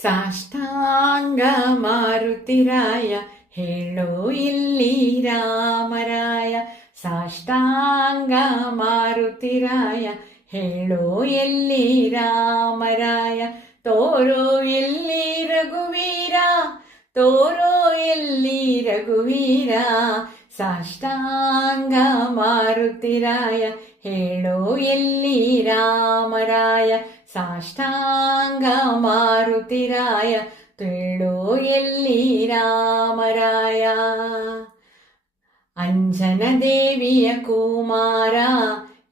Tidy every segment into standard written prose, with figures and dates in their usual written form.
ಸಾಷ್ಟಾಂಗ ಮಾರುತಿರಾಯ ಹೇಳೋ ಇಲ್ಲಿ ರಾಮರಾಯ. ಸಾಷ್ಟಾಂಗ ಮಾರುತಿರಾಯ ಹೇಳೋ ಎಲ್ಲಿ ರಾಮರಾಯ. ತೋರೋ ಎಲ್ಲಿ ರಘುವೀರ, ತೋರೋ ಎಲ್ಲಿ ರಘುವೀರ. ಸಾಷ್ಟಾಂಗ ಮಾರುತಿರಾಯ ಹೇಳೋ ಎಲ್ಲಿ ರಾಮರಾಯ. ಸಾಷ್ಟಾಂಗ ಮಾರುತಿರಾಯ ಹೇಳೋ ಎಲ್ಲಿ ರಾಮರಾಯ. ಅಂಜನ ದೇವಿಯ ಕುಮಾರ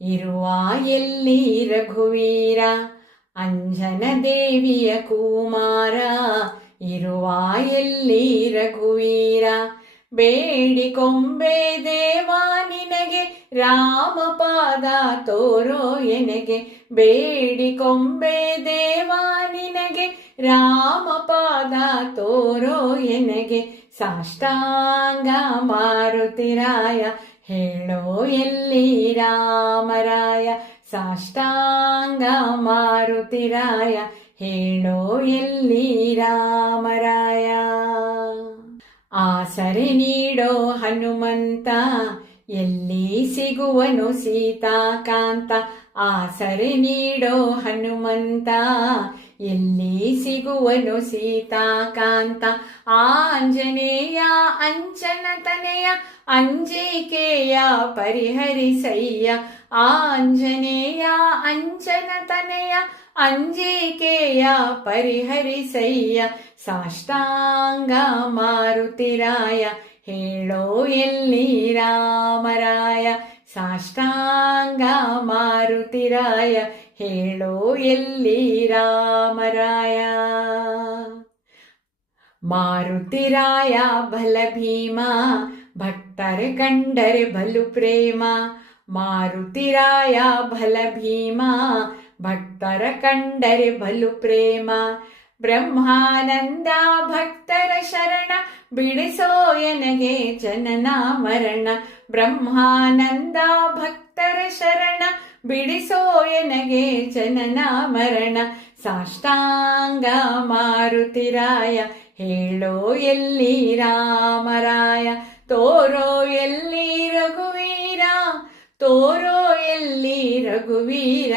ಇರುವ ಎಲ್ಲಿ ರಘುವೀರ. ಅಂಜನ ದೇವಿಯ ಕುಮಾರ ಇರುವ ಎಲ್ಲಿ ರಘುವೀರ. ಬೇಡಿಕೊಂಬೆ ದೇವಾ ನಿನಗೆ ರಾಮಪಾದ ತೋರೋ ಎನಗೆ. ಬೇಡಿಕೊಂಬೆ ದೇವಾ ನಿನಗೆ ರಾಮಪಾದ ತೋರೋ ಎನಗೆ. ಸಾಷ್ಟಾಂಗ ಮಾರುತಿರಾಯ ಹೇಳೋ ಎಲ್ಲಿ ರಾಮರಾಯ. ಸಾಷ್ಟಾಂಗ ಮಾರುತಿರಾಯ ಹೇಳೋ ಎಲ್ಲಿ ರಾಮರಾಯ. ಆಸರೆ ನೀಡೋ ಹನುಮಂತ ಎಲ್ಲಿ ಸಿಗುವನು ಸೀತಾಕಾಂತ. ಆಸರೆ ನೀಡೋ ಹನುಮಂತ ಎಲ್ಲಿ ಸಿಗುವನು ಸೀತಾಕಾಂತ. ಆಂಜನೇಯ ಅಂಜನ ತನೆಯ ಅಂಜಿಕೆಯ ಪರಿಹರಿಸಯ್ಯ. ಆಂಜನೇಯ ಅಂಜನ ತನೆಯ ಅಂಜಿಕೆಯ ಪರಿಹರಿಸಯ್ಯ. ಸಾಷ್ಟಾಂಗ ಮಾರುತಿರಾಯ ಹೇಳೋ ಎಲ್ಲಿ ರಾಮರಾಯ. ಸಾಷ್ಟಾಂಗ ಮಾರುತಿರಾಯ ಹೇಳೋ ಎಲ್ಲಿ ರಾಮರಾಯ. ಮಾರುತಿರಾಯ ಬಲ ಭೀಮ ಭಕ್ತರ ಕಂಡರೆ ಬಲು ಪ್ರೇಮ. ಮಾರುತಿರಾಯ ಬಲ ಭೀಮ ಭಕ್ತರ ಕಂಡರೆ ಬಲು ಪ್ರೇಮ. ಬ್ರಹ್ಮಾನಂದ ಭಕ್ತರ ಶರಣ ಬಿಡಿಸೋ ಎನಗೆ ಜನನ ಮರಣ. ಬ್ರಹ್ಮಾನಂದ ಭಕ್ತರ ಶರಣ ಬಿಡಿಸೋ ಎನಗೆ ಜನನ ಮರಣ. ಸಾಷ್ಟಾಂಗ ಮಾರುತಿರಾಯ ಹೇಳೋ ಎಲ್ಲಿ ರಾಮರಾಯ. ತೋರೋ ಎಲ್ಲಿ ರಘುವೀರ, ತೋರೋ ಎಲ್ಲಿ ರಘುವೀರ.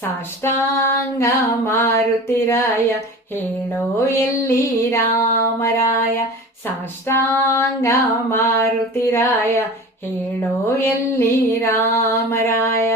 ಸಾಷ್ಟಾಂಗ ಮಾರುತಿರಾಯ ಹೇಳೋ ಎಲ್ಲಿ ರಾಮರಾಯ. ಸಾಷ್ಟಾಂಗ ಮಾರುತಿರಾಯ ಹೇಳೋ ಎಲ್ಲಿ ರಾಮರಾಯ.